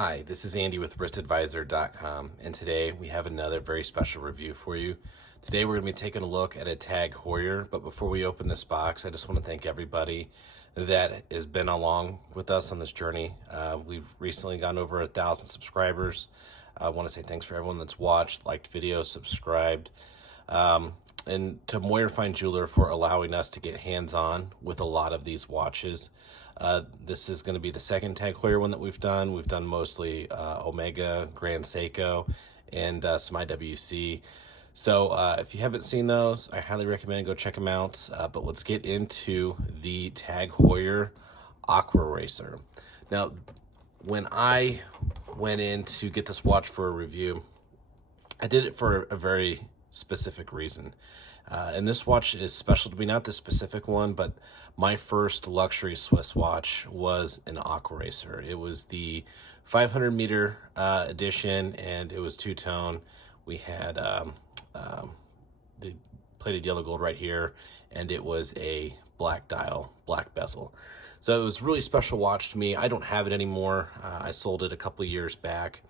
Hi, this is Andy with wristadvisor.com, and today we have another very special review for you. Today we're going to be taking a look at a Tag Heuer, but before we open this box, I just want to thank everybody that has been along with us on this journey. We've recently gotten over 1,000 subscribers. I want to say thanks for everyone that's watched, liked videos, subscribed, and to Moyer Fine Jeweler for allowing us to get hands-on with a lot of these watches. This is going to be the second Tag Heuer one that we've done. We've done mostly Omega, Grand Seiko, and some IWC. So if you haven't seen those, I highly recommend go check them out. But let's get into the Tag Heuer Aquaracer. Now, when I went in to get this watch for a review, I did it for a very specific reason. And this watch is special to me, not this specific one, but my first luxury Swiss watch was an Aquaracer. It was the 500-meter edition, and it was two-tone. We had the plated yellow gold right here, and it was a black dial, black bezel. So it was a really special watch to me. I don't have it anymore. I sold it a couple of years back.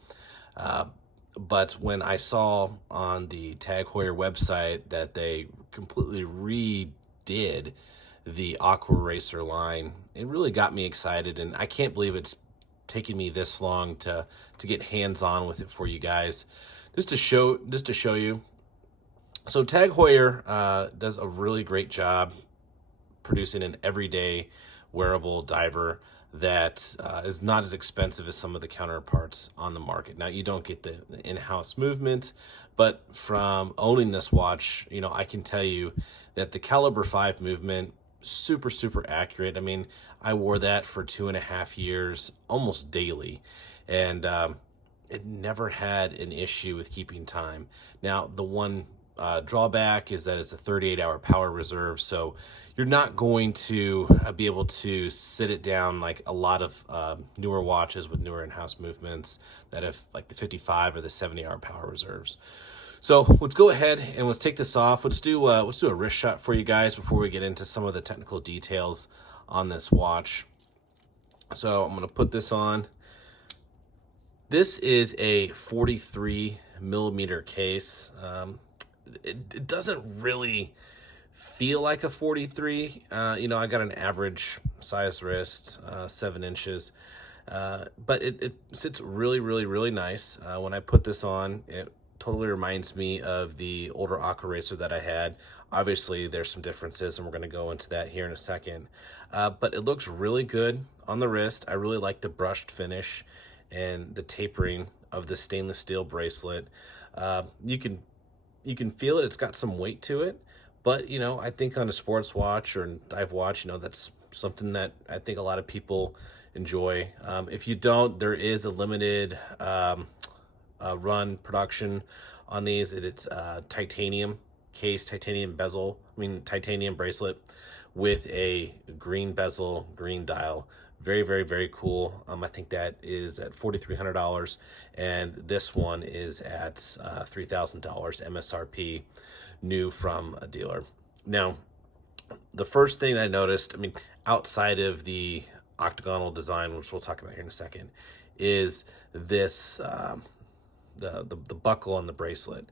But when I saw on the Tag Heuer website that they completely redid the Aquaracer line, it really got me excited, and I can't believe it's taken me this long to get hands-on with it for you guys. Just to show you. So Tag Heuer does a really great job producing an everyday wearable diver that is not as expensive as some of the counterparts on the market. Now, you don't get the in-house movement, but from owning this watch, you know, I can tell you that the caliber 5 movement, super accurate. I mean, I wore that for 2.5 years almost daily, and it never had an issue with keeping time. Now, the one drawback is that it's a 38-hour power reserve, so you're not going to be able to sit it down like a lot of newer watches with newer in-house movements that have like the 55 or the 70-hour power reserves. So let's go ahead and let's take this off. Let's do a wrist shot for you guys before we get into some of the technical details on this watch. So I'm going to put this on. This is a 43mm case. It doesn't really feel like a 43. You know, I got an average size wrist, 7 inches, but it sits really nice. When I put this on, it totally reminds me of the older Aquaracer that I had. Obviously, there's some differences, and we're going to go into that here in a second. But it looks really good on the wrist. I really like the brushed finish and the tapering of the stainless steel bracelet. You can feel it. It's got some weight to it. But, you know, I think on a sports watch or a dive watch, you know, that's something that I think a lot of people enjoy. If you don't, there is a limited run production on these. It's titanium case, titanium bezel, titanium bracelet with a green bezel, green dial. Very cool. I think that is at $4,300, and this one is at $3,000 MSRP, new from a dealer. Now, the first thing I noticed, outside of the octagonal design, which we'll talk about here in a second, is this the buckle on the bracelet.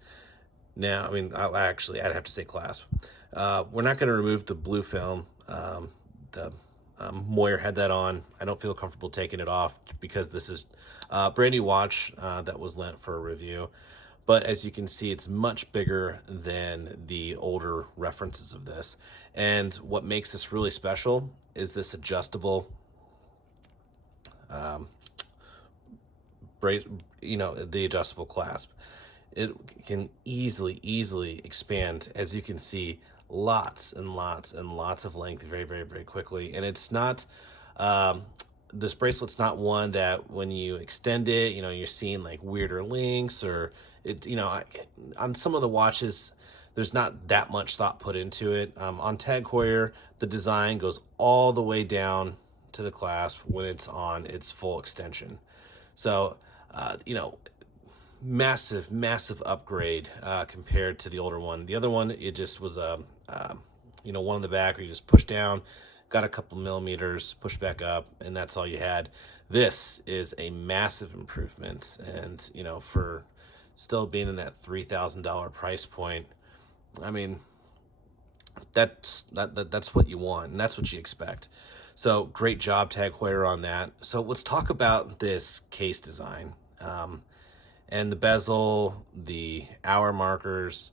Now, I'd have to say clasp. We're not going to remove the blue film. Moyer had that on. I don't feel comfortable taking it off because this is a brand new watch that was lent for a review. But as you can see, it's much bigger than the older references of this. And what makes this really special is this adjustable the adjustable clasp. It can easily expand, as you can see, lots and lots of length very quickly. And it's not this bracelet's not one that when you extend it, you know, you're seeing like weirder links, or it, you know, on some of the watches there's not that much thought put into it. On Tag Heuer, the design goes all the way down to the clasp when it's on its full extension. So you know, massive upgrade compared to the older one. The other one, it just was a one in the back where you just push down got a couple millimeters, pushed back up, and that's all you had. This is a massive improvement, and you know, for still being in that $3,000 price point, I mean, that's what you want, and that's what you expect. So great job, Tag Heuer, on that. So let's talk about this case design, and the bezel, the hour markers,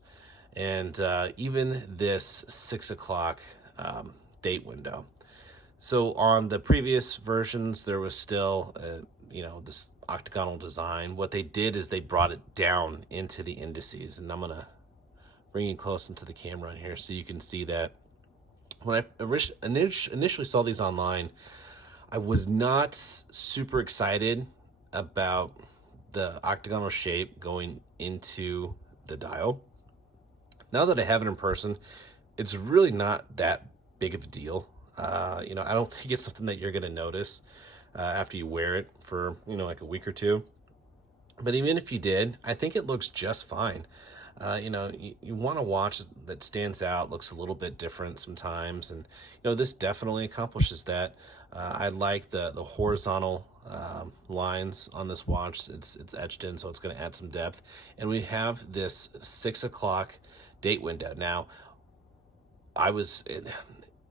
and even this 6 o'clock date window. So on the previous versions, there was still, you know, this octagonal design. What they did is they brought it down into the indices, and I'm gonna bring you close into the camera on here so you can see that. When I initially saw these online, I was not super excited about the octagonal shape going into the dial. Now that I have it in person, it's really not that big of a deal. You know, I don't think it's something that you're going to notice after you wear it for, you know, like a week or two. But even if you did, I think it looks just fine. You know, you want a watch that stands out, looks a little bit different sometimes, and you know, this definitely accomplishes that. I like the horizontal lines on this watch. It's etched in, so it's going to add some depth. And we have this 6 o'clock date window. Now,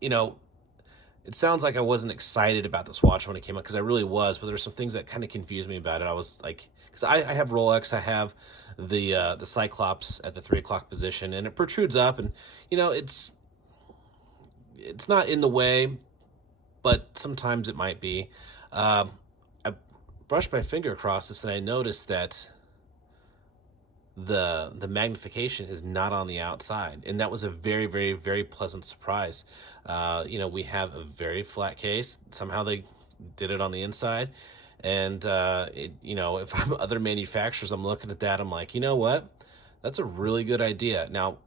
you know, it sounds like I wasn't excited about this watch when it came out, because I really was, but there's some things that kind of confused me about it. I was like, because I have Rolex, I have the Cyclops at the 3 o'clock position, and it protrudes up, and you know, it's not in the way, but sometimes it might be. I brushed my finger across this, and I noticed that the magnification is not on the outside, and that was a very, very, very pleasant surprise. You know, we have a very flat case. Somehow they did it on the inside, and you know, if I'm other manufacturers, I'm looking at that, I'm like, you know what, that's a really good idea. Now,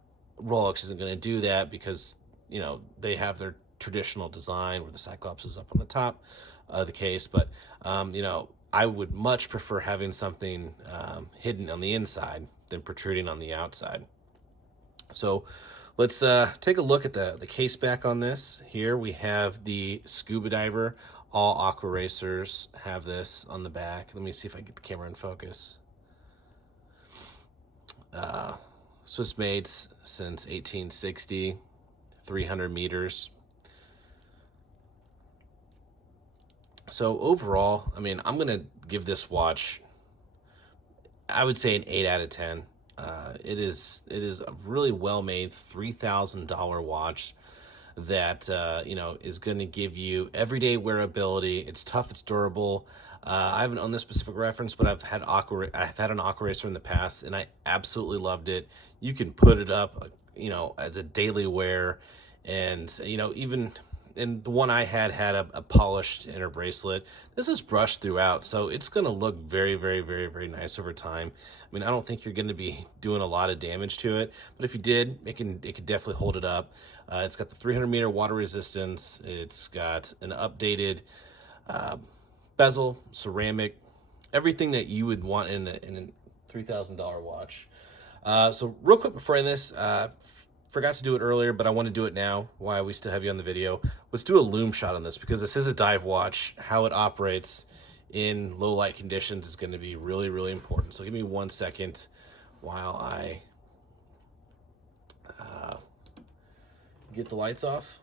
Rolex isn't going to do that because, you know, they have their traditional design where the Cyclops is up on the top of the case, but you know, I would much prefer having something hidden on the inside than protruding on the outside. So let's take a look at the case back on this. Here we have the scuba diver. All Aquaracers have this on the back. Let me see if I can get the camera in focus. Swiss made since 1860, 300 meters. So overall, I mean, I'm going to give this watch, I would say, an 8 out of 10. It is a really well-made $3,000 watch that, you know, is going to give you everyday wearability. It's tough, it's durable. I haven't owned this specific reference, but I've had an Aquaracer in the past, and I absolutely loved it. You can put it up, you know, as a daily wear, and, you know, even... And the one I had a polished inner bracelet. This is brushed throughout, so it's going to look very, very, very, very nice over time. I mean, I don't think you're going to be doing a lot of damage to it, but if you did, it could definitely hold it up. It's got the 300-meter water resistance. It's got an updated bezel, ceramic, everything that you would want in a $3,000 watch. So real quick before I end this, forgot to do it earlier, but I want to do it now while we still have you on the video. Let's do a loom shot on this, because this is a dive watch. How it operates in low light conditions is going to be really, really important. So give me 1 second while I get the lights off.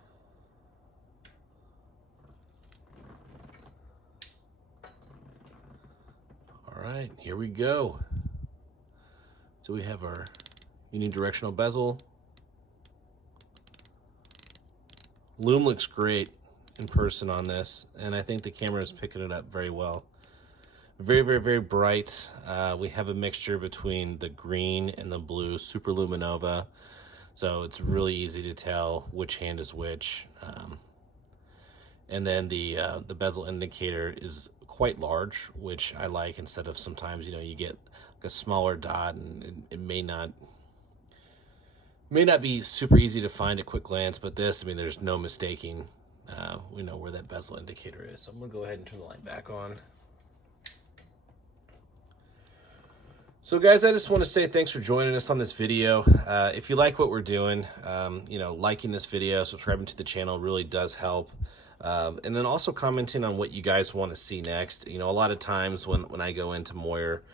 All right, here we go. So we have our unidirectional bezel. Loom looks great in person on this, and I think the camera is picking it up very well. Very, very, very bright. We have a mixture between the green and the blue Super Luminova, so it's really easy to tell which hand is which. And then the bezel indicator is quite large, which I like, instead of sometimes, you know, you get like a smaller dot, and it may not be super easy to find at quick glance, but this, I mean, there's no mistaking, we know where that bezel indicator is. So I'm gonna go ahead and turn the light back on. So guys, I just want to say thanks for joining us on this video. If you like what we're doing, liking this video, subscribing to the channel really does help. And then also commenting on what you guys want to see next. A lot of times when I go into Moyer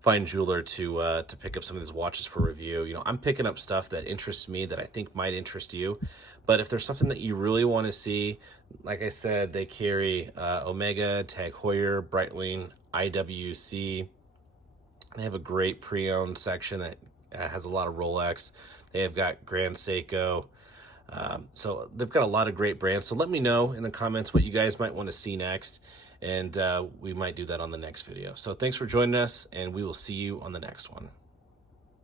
Fine Jeweler to pick up some of these watches for review, I'm picking up stuff that interests me that I think might interest you. But if there's something that you really want to see, like I said, they carry Omega, Tag Heuer, Breitling, IWC. They have a great pre-owned section that has a lot of Rolex. They have got Grand Seiko. So they've got a lot of great brands. So let me know in the comments what you guys might want to see next. And we might do that on the next video. So thanks for joining us, and we will see you on the next one.